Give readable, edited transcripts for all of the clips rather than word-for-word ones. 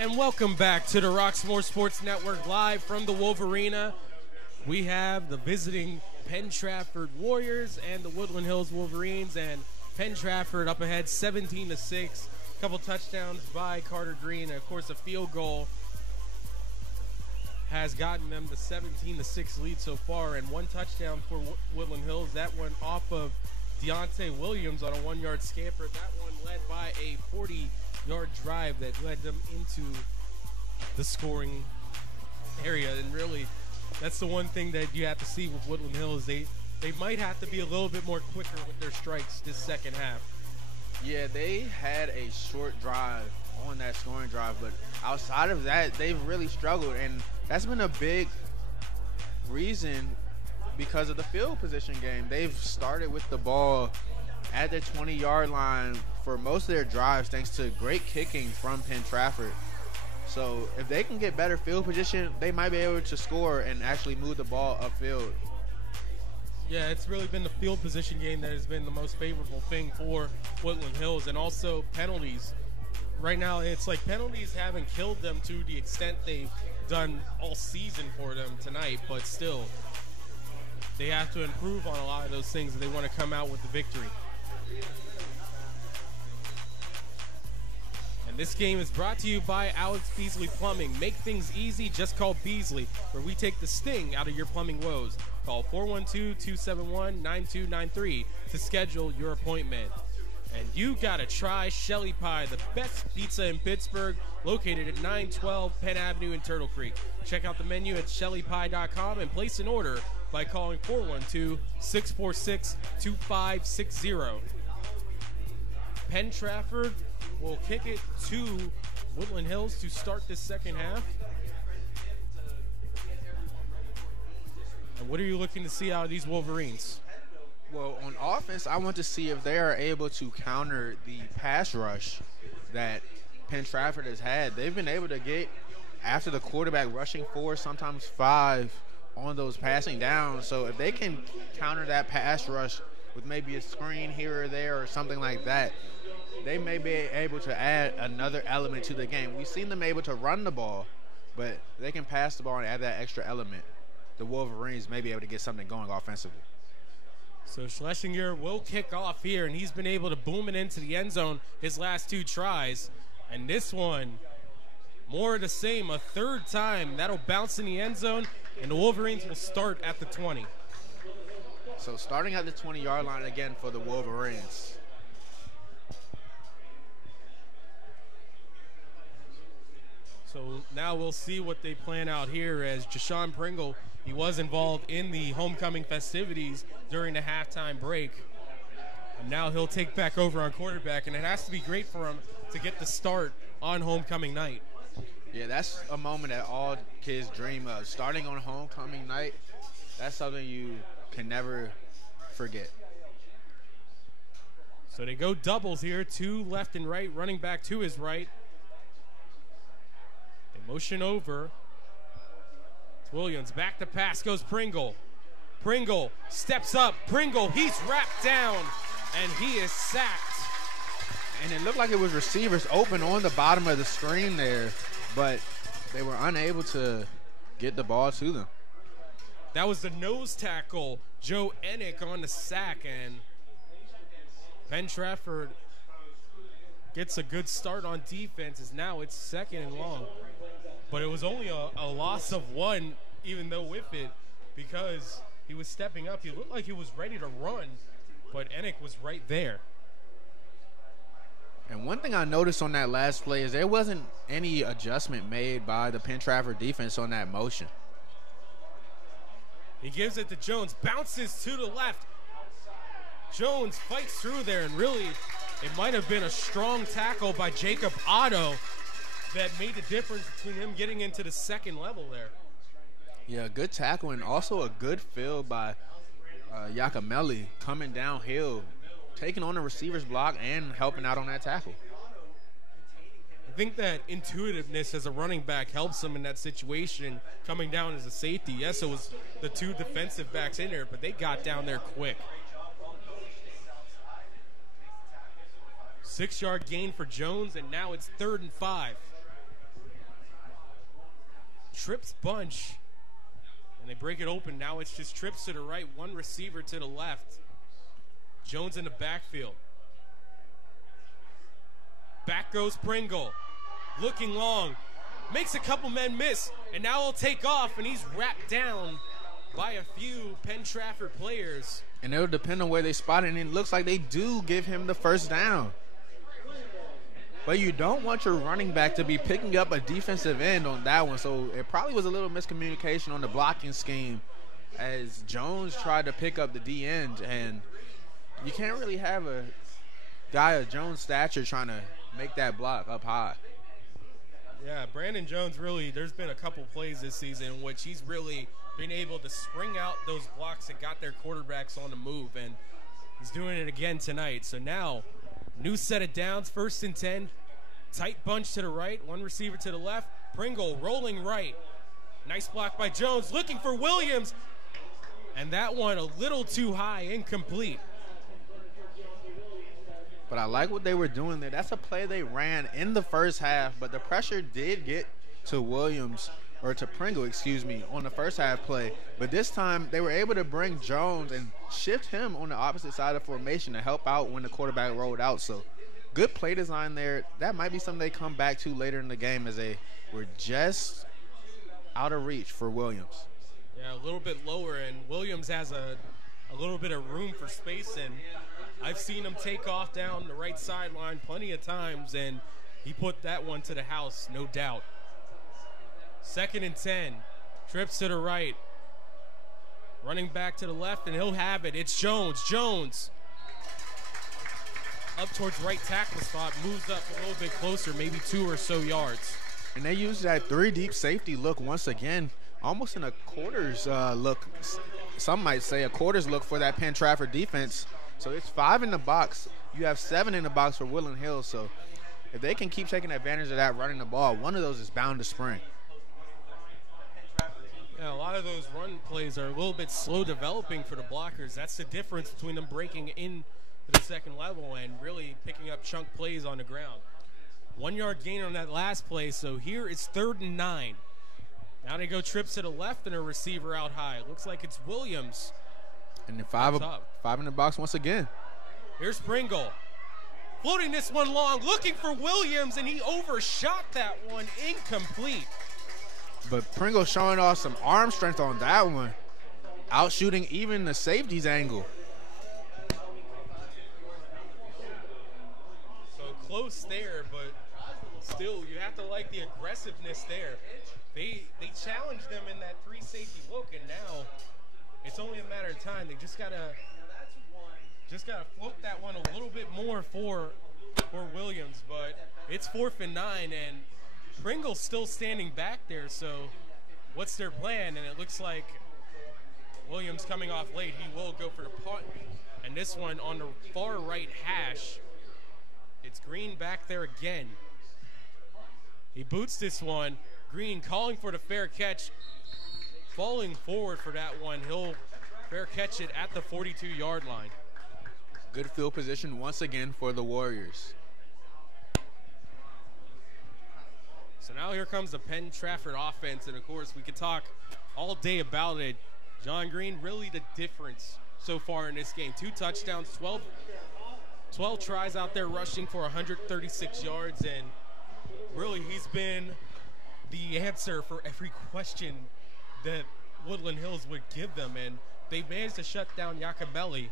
And welcome back to the Roxmore Sports Network live from the Wolverina. We have the visiting Penn-Trafford Warriors and the Woodland Hills Wolverines, and Penn-Trafford up ahead 17-6. A couple touchdowns by Carter Green, and of course a field goal has gotten them the 17-6 lead so far, and one touchdown for Woodland Hills. That one off of Deontay Williams on a 1-yard scamper. That one led by a 40-yard drive that led them into the scoring area. And really, that's the one thing that you have to see with Woodland Hills. They might have to be a little bit more quicker with their strikes this second half. Yeah, they had a short drive on that scoring drive, but outside of that, they've really struggled, and that's been a big reason because of the field position game. They've started with the ball at the 20-yard line for most of their drives thanks to great kicking from Penn-Trafford. So if they can get better field position, they might be able to score and actually move the ball upfield. Yeah, it's really been the field position game that has been the most favorable thing for Woodland Hills, and also penalties. Right now, it's like penalties haven't killed them to the extent they've done all season for them tonight, but still, they have to improve on a lot of those things if they want to come out with the victory. And this game is brought to you by Alex Beasley Plumbing. Make things easy, just call Beasley, where we take the sting out of your plumbing woes. Call 412-271-9293 to schedule your appointment. And you gotta try Shelly Pie, the best pizza in Pittsburgh, located at 912 Penn Avenue in Turtle Creek. Check out the menu at shellypie.com and place an order by calling 412-646-2560. Penn-Trafford will kick it to Woodland Hills to start this second half. And what are you looking to see out of these Wolverines? Well, on offense, I want to see if they are able to counter the pass rush that Penn-Trafford has had. They've been able to get after the quarterback, rushing 4, sometimes 5 on those passing downs. So if they can counter that pass rush with maybe a screen here or there or something like that, they may be able to add another element to the game. We've seen them able to run the ball, but they can pass the ball and add that extra element. The Wolverines may be able to get something going offensively. So Schlesinger will kick off here, and he's been able to boom it into the end zone his last 2 tries. And this one, more of the same, a third time. That'll bounce in the end zone, and the Wolverines will start at the 20. So starting at the 20-yard line again for the Wolverines. So now we'll see what they plan out here, as Jashawn Pringle, he was involved in the homecoming festivities during the halftime break. And now he'll take back over on quarterback, and it has to be great for him to get the start on homecoming night. Yeah, that's a moment that all kids dream of. Starting on homecoming night, that's something you can never forget. So they go doubles here, 2 left and right, running back to his right. They motion over. It's Williams, back to pass goes Pringle. Pringle steps up. Pringle, he's wrapped down, and he is sacked. And it looked like it was receivers open on the bottom of the screen there, but they were unable to get the ball to them. That was the nose tackle, Joe Enick, on the sack, and Penn-Trafford gets a good start on defense, as now it's 2nd and long. But it was only a loss of 1, even though with it, because he was stepping up. He looked like he was ready to run, but Enick was right there. And one thing I noticed on that last play is there wasn't any adjustment made by the Penn-Trafford defense on that motion. He gives it to Jones, bounces to the left. Jones fights through there, and really, it might have been a strong tackle by Jacob Otto that made the difference between him getting into the second level there. Yeah, good tackle, and also a good fill by Yacamelli coming downhill, taking on the receiver's block and helping out on that tackle. I think that intuitiveness as a running back helps him in that situation, coming down as a safety. Yes, it was the 2 defensive backs in there, but they got down there quick. 6-yard gain for Jones, and now it's 3rd and 5. trips bunch. And they break it open. Now it's just trips to the right, one receiver to the left. Jones in the backfield. Back goes Pringle. Looking long. Makes a couple men miss. And now he'll take off, and he's wrapped down by a few Penn-Trafford players. And it'll depend on where they spot it, and it looks like they do give him the first down. But you don't want your running back to be picking up a defensive end on that one, so it probably was a little miscommunication on the blocking scheme as Jones tried to pick up the D end, and you can't really have a guy of Jones' stature trying to make that block up high. Yeah, Brandon Jones really, there's been a couple plays this season in which he's really been able to spring out those blocks that got their quarterbacks on the move, and he's doing it again tonight. So now, new set of downs, 1st and 10, tight bunch to the right, one receiver to the left, Pringle rolling right. Nice block by Jones, looking for Williams, and that one a little too high, incomplete. But I like what they were doing there. That's a play they ran in the first half, but the pressure did get to Williams, or to Pringle, excuse me, on the first half play. But this time they were able to bring Jones and shift him on the opposite side of formation to help out when the quarterback rolled out. So good play design there. That might be something they come back to later in the game as they were just out of reach for Williams. Yeah, a little bit lower, and Williams has a little bit of room for space, and I've seen him take off down the right sideline plenty of times, and he put that one to the house, no doubt. 2nd and 10, trips to the right, running back to the left, and he'll have it. It's Jones. Jones up towards right tackle spot, moves up a little bit closer, maybe 2 or so yards. And they used that 3-deep safety look once again, almost in a quarters look. Some might say a quarters look for that Penn-Trafford defense. So it's 5 in the box. You have 7 in the box for Woodland Hills. So if they can keep taking advantage of that running the ball, one of those is bound to spring. Yeah, a lot of those run plays are a little bit slow developing for the blockers. That's the difference between them breaking into the second level and really picking up chunk plays on the ground. 1 yard gain on that last play, so here it's 3rd and 9. Now they go trips to the left and a receiver out high. Looks like it's Williams. And then 5 in the box once again. Here's Pringle. Floating this one long, looking for Williams, and he overshot that one, incomplete. But Pringle showing off some arm strength on that one. Outshooting even the safety's angle. So close there, but still, you have to like the aggressiveness there. They challenged them in that 3 safety look, and now it's only a matter of time. They just gotta float that one a little bit more for Williams. But it's 4th and 9, and Pringle's still standing back there. So what's their plan? And it looks like Williams coming off late. He will go for the punt. And this one on the far right hash. It's Green back there again. He boots this one. Green calling for the fair catch. Falling forward for that one. He'll fair catch it at the 42-yard line. Good field position once again for the Warriors. So now here comes the Penn-Trafford offense, and of course we could talk all day about it. John Green, really the difference so far in this game. 2 touchdowns, 12 tries out there rushing for 136 yards, and really he's been the answer for every question that Woodland Hills would give them, and they managed to shut down Yakabelli,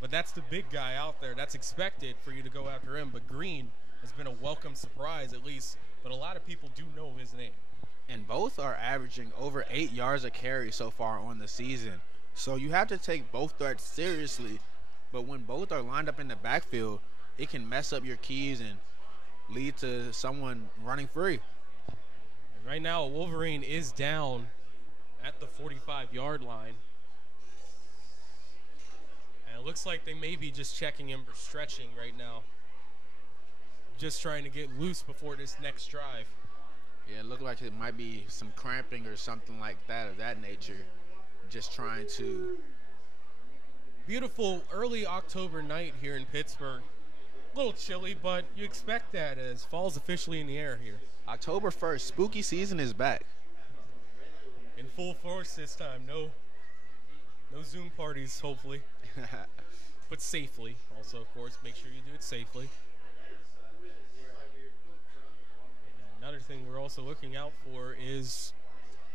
but that's the big guy out there. That's expected for you to go after him, but Green has been a welcome surprise at least, but a lot of people do know his name. And both are averaging over 8 yards a carry so far on the season. So you have to take both threats seriously, but when both are lined up in the backfield, it can mess up your keys and lead to someone running free. And right now, Wolverine is down at the 45-yard line. And it looks like they may be just checking him for stretching right now. Just trying to get loose before this next drive. Yeah, it looked like it might be some cramping or something like that of that nature. Just trying to. Beautiful early October night here in Pittsburgh. A little chilly, but you expect that as fall's officially in the air here. October 1st, spooky season is back. in full force this time. No Zoom parties, hopefully. But safely. Also, of course, make sure you do it safely. Another thing we're also looking out for is,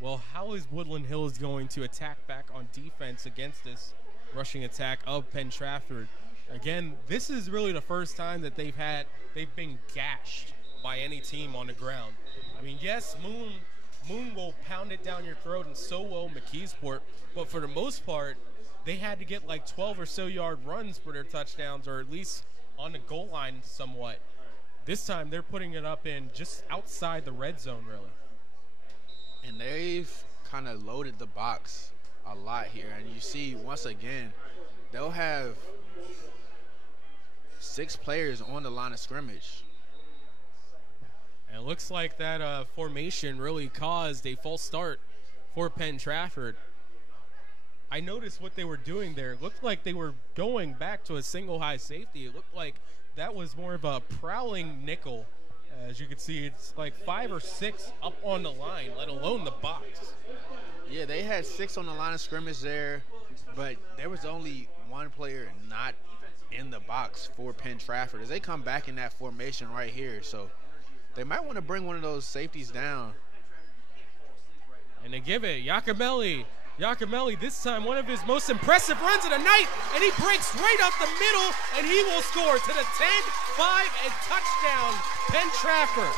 well, how is Woodland Hills going to attack back on defense against this rushing attack of Penn-Trafford? Again, this is really the first time that they've been gashed by any team on the ground. I mean, yes, Moon will pound it down your throat, and so will McKeesport, but for the most part, they had to get like 12 or so yard runs for their touchdowns, or at least on the goal line somewhat. This time, they're putting it up in just outside the red zone, really. And they've kind of loaded the box a lot here. And you see, once again, they'll have 6 players on the line of scrimmage. And it looks like that formation really caused a false start for Penn-Trafford. I noticed what they were doing there. It looked like they were going back to a single high safety. It looked like that was more of a prowling nickel. As you can see, it's like 5 or 6 up on the line, let alone the box. Yeah, they had 6 on the line of scrimmage there, but there was only one player not in the box for Penn-Trafford as they come back in that formation right here. So they might want to bring one of those safeties down. And they give it, Giacomelli, this time one of his most impressive runs of the night, and he breaks right up the middle, and he will score to the 10-5 and touchdown, Penn-Trafford.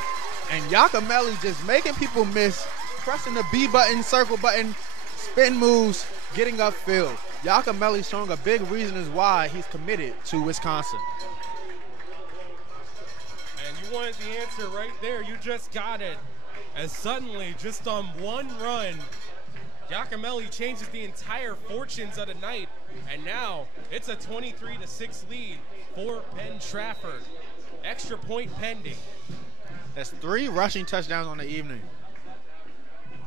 And Giacomelli just making people miss, pressing the B button, circle button, spin moves, getting upfield. Giacomelli showing a big reason is why he's committed to Wisconsin. And you wanted the answer right there. You just got it. As suddenly, just on one run, Giacomelli changes the entire fortunes of the night, and now it's a 23-6 lead for Penn-Trafford. Extra point pending. That's 3 rushing touchdowns on the evening,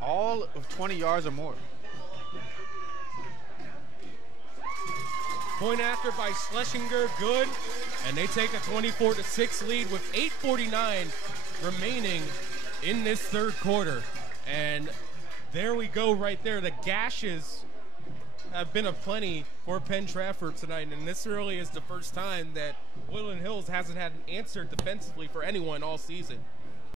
all of 20 yards or more. Point after by Schlesinger, good, and they take a 24-6 lead with 8:49 remaining in this third quarter. And there we go right there. The gashes have been aplenty for Penn-Trafford tonight, and this really is the first time that Woodland Hills hasn't had an answer defensively for anyone all season.